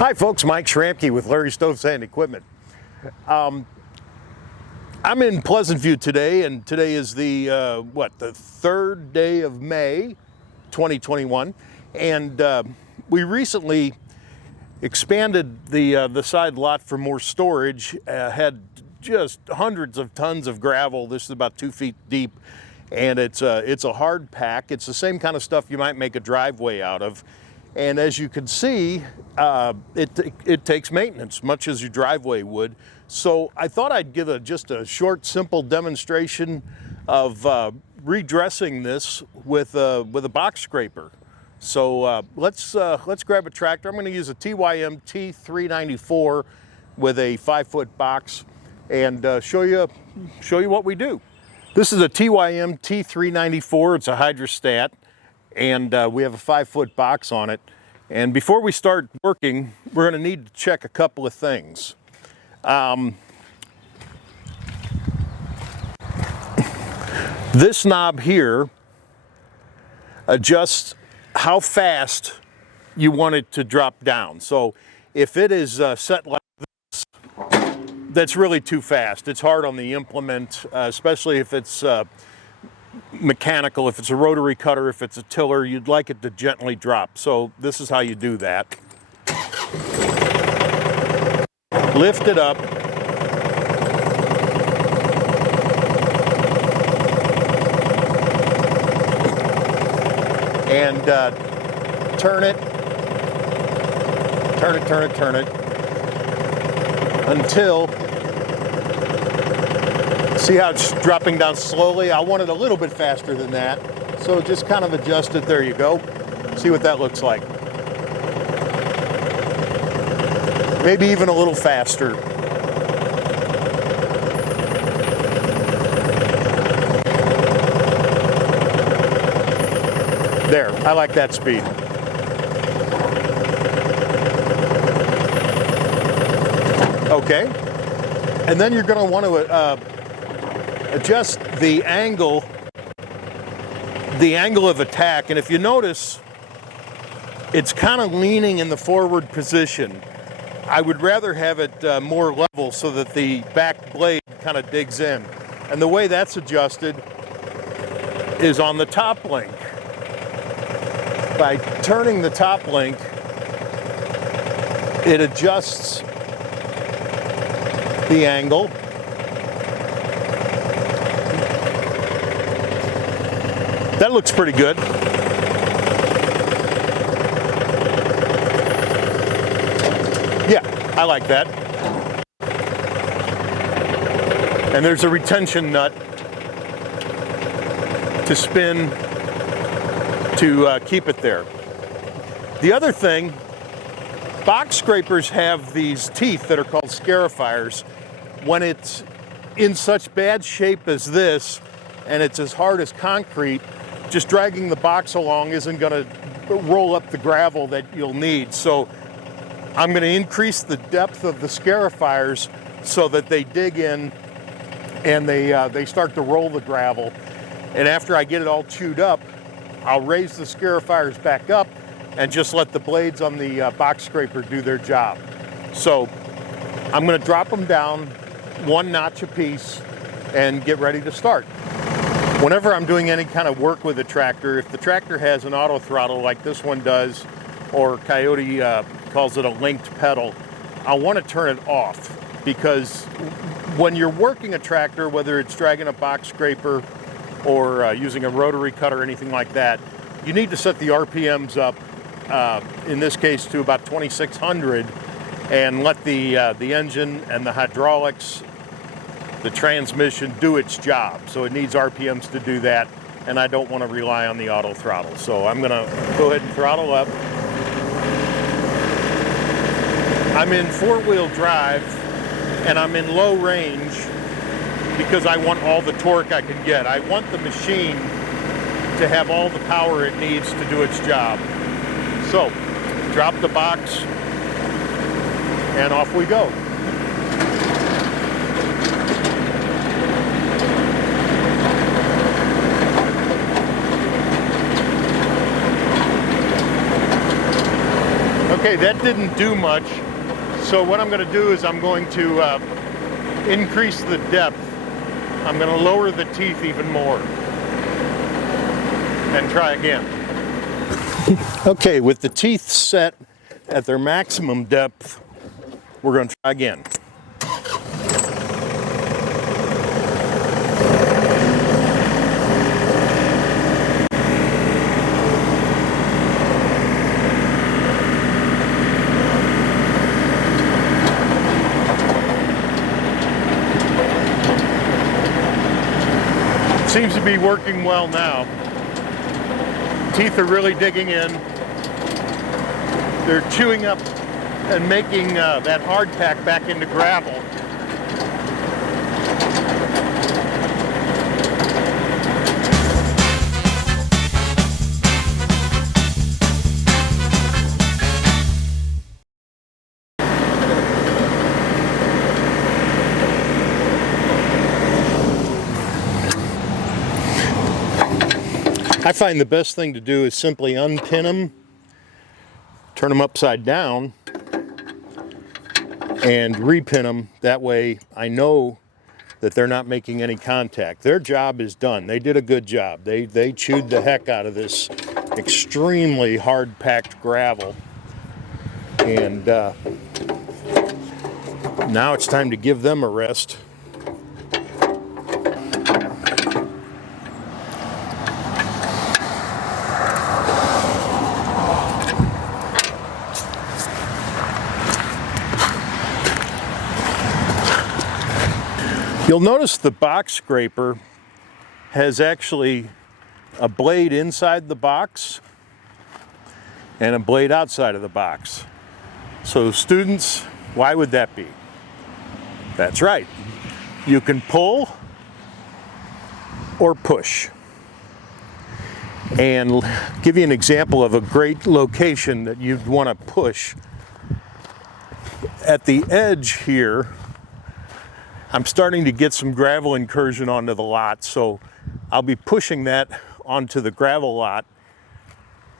Hi folks, Mike Schramke with Larry Stovesand Equipment. I'm in Pleasant View today, and today is the the 3rd day of May 2021, and we recently expanded the side lot for more storage. Had just hundreds of tons of gravel. This is about 2 feet deep, and it's a hard pack. It's the same kind of stuff you might make a driveway out of. And as you can see, it takes maintenance, much as your driveway would. So I thought I'd give just a short, simple demonstration of redressing this with a box scraper. So let's grab a tractor. I'm going to use a TYM T394 with a 5-foot box and show you what we do. This is a TYM T394. It's a hydrostat. And we have a 5-foot box on it. And before we start working, we're going to need to check a couple of things. This knob here adjusts how fast you want it to drop down. So if it is set like this, that's really too fast. It's hard on the implement, especially if it's mechanical. If it's a rotary cutter, if it's a tiller, you'd like it to gently drop. So this is how you do that. Lift it up. And turn it until, see how it's dropping down slowly? I want it a little bit faster than that. So just kind of adjust it. There you go. See what that looks like. Maybe even a little faster. There, I like that speed. Okay. And then you're going to want to adjust the angle of attack. And if you notice, it's kind of leaning in the forward position. I would rather have it more level so that the back blade kind of digs in. And the way that's adjusted is on the top link. By turning the top link, it adjusts the angle. That looks pretty good. Yeah, I like that. And there's a retention nut to spin to keep it there. The other thing, box scrapers have these teeth that are called scarifiers. When it's in such bad shape as this, and it's as hard as concrete, just dragging the box along isn't going to roll up the gravel that you'll need. So I'm going to increase the depth of the scarifiers so that they dig in and they start to roll the gravel. And after I get it all chewed up, I'll raise the scarifiers back up and just let the blades on the box scraper do their job. So I'm going to drop them down 1 notch a piece and get ready to start. Whenever I'm doing any kind of work with a tractor, if the tractor has an auto throttle like this one does, or Coyote calls it a linked pedal, I want to turn it off, because when you're working a tractor, whether it's dragging a box scraper or using a rotary cutter or anything like that, you need to set the RPMs up, in this case to about 2,600, and let the engine and the hydraulics, the transmission do its job. So it needs RPMs to do that, and I don't want to rely on the auto throttle. So I'm going to go ahead and throttle up. I'm in 4-wheel drive, and I'm in low range because I want all the torque I can get. I want the machine to have all the power it needs to do its job. So drop the box, and off we go. Okay, that didn't do much. So what I'm going to do is I'm going to increase the depth. I'm going to lower the teeth even more and try again. Okay, with the teeth set at their maximum depth, we're going to try again. Seems to be working well now. Teeth are really digging in. They're chewing up and making that hard pack back into gravel. I find the best thing to do is simply unpin them, turn them upside down, and repin them. That way I know that they're not making any contact. Their job is done. They did a good job. They chewed the heck out of this extremely hard packed gravel. And now it's time to give them a rest. You'll notice the box scraper has actually a blade inside the box and a blade outside of the box. So students, why would that be? That's right. You can pull or push. And give you an example of a great location that you'd want to push. At the edge here, I'm starting to get some gravel incursion onto the lot, so I'll be pushing that onto the gravel lot.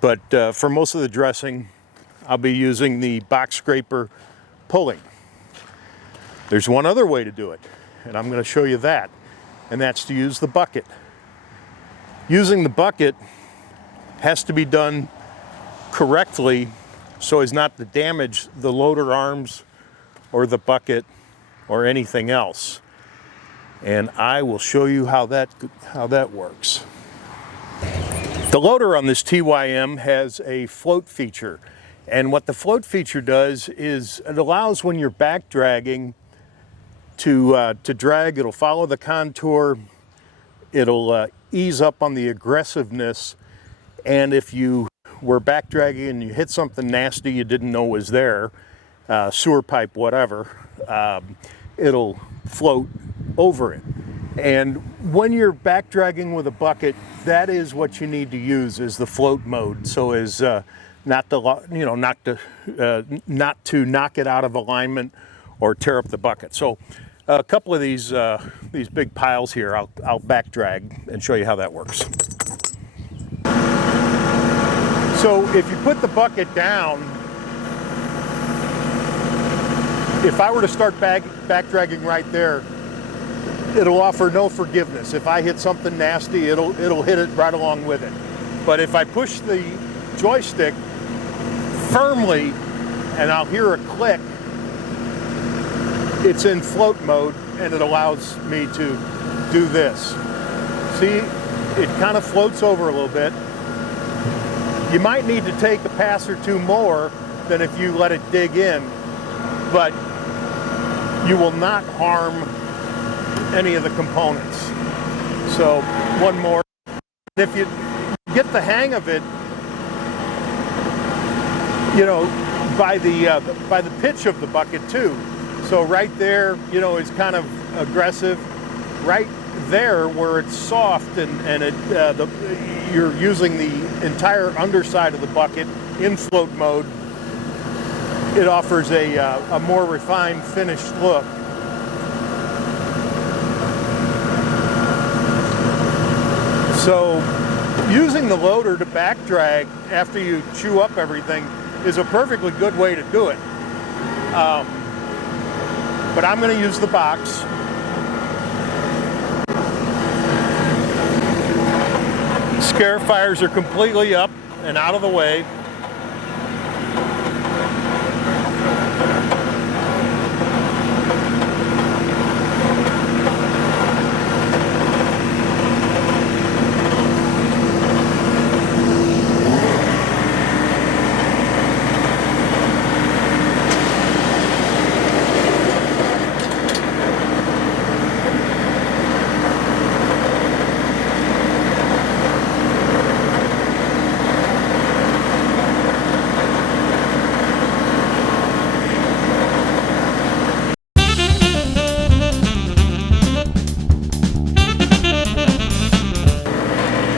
But for most of the dressing, I'll be using the box scraper pulling. There's one other way to do it, and I'm going to show you that, and that's to use the bucket. Using the bucket has to be done correctly so as not to damage the loader arms or the bucket or anything else. And I will show you how that works. The loader on this TYM has a float feature. And what the float feature does is it allows when you're back dragging to drag, it'll follow the contour, it'll ease up on the aggressiveness, and if you were back dragging and you hit something nasty you didn't know was there, sewer pipe, whatever, it'll float over it. And when you're back dragging with a bucket, that is what you need to use, is the float mode, so as not to knock it out of alignment or tear up the bucket. So a couple of these big piles here, I'll back drag and show you how that works. So if you put the bucket down, if I were to start back dragging right there, it'll offer no forgiveness. If I hit something nasty, it'll hit it right along with it. But if I push the joystick firmly and I'll hear a click, it's in float mode and it allows me to do this. See, it kind of floats over a little bit. You might need to take a pass or two more than if you let it dig in, but you will not harm any of the components. So one more. If you get the hang of it, you know, by the pitch of the bucket too. So right there, you know, is kind of aggressive. Right there where it's soft and you're using the entire underside of the bucket in float mode, it offers a more refined, finished look. So using the loader to back drag after you chew up everything is a perfectly good way to do it. But I'm going to use the box. Scarifiers are completely up and out of the way.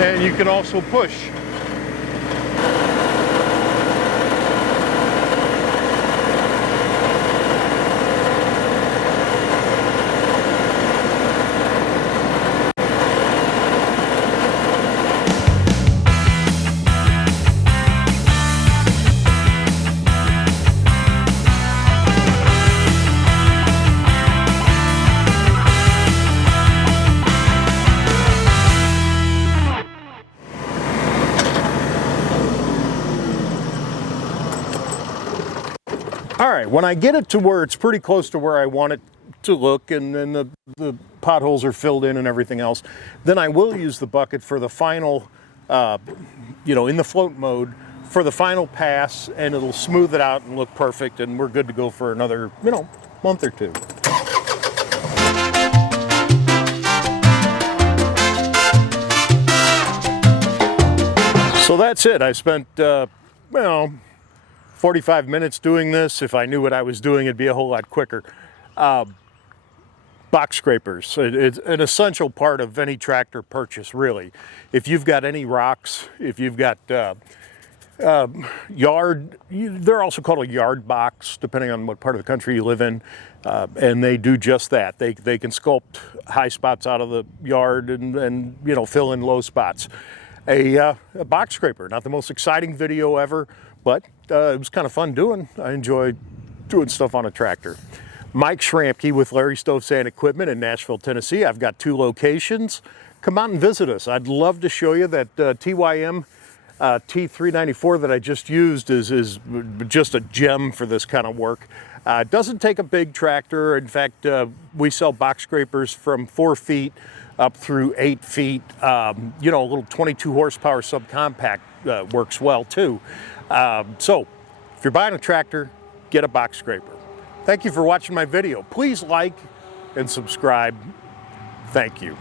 And you can also push. All right, when I get it to where it's pretty close to where I want it to look, and then the potholes are filled in and everything else, then I will use the bucket for the final, in the float mode, for the final pass, and it'll smooth it out and look perfect, and we're good to go for another, month or two. So that's it. I spent, 45 minutes doing this. If I knew what I was doing, it'd be a whole lot quicker. Box scrapers. It's an essential part of any tractor purchase, really. If you've got any rocks, if you've got yard, they're also called a yard box, depending on what part of the country you live in, and they do just that. They can sculpt high spots out of the yard and fill in low spots. A box scraper, not the most exciting video ever, but it was kind of fun doing. I enjoy doing stuff on a tractor. Mike Schramke with Larry Stovesand Equipment in Nashville, Tennessee. I've got 2 locations. Come out and visit us. I'd love to show you that TYM T394 that I just used is just a gem for this kind of work. It doesn't take a big tractor. In fact, we sell box scrapers from 4 feet up through 8 feet. A little 22 horsepower subcompact works well too. So if you're buying a tractor, get a box scraper. Thank you for watching my video. Please like and subscribe. Thank you.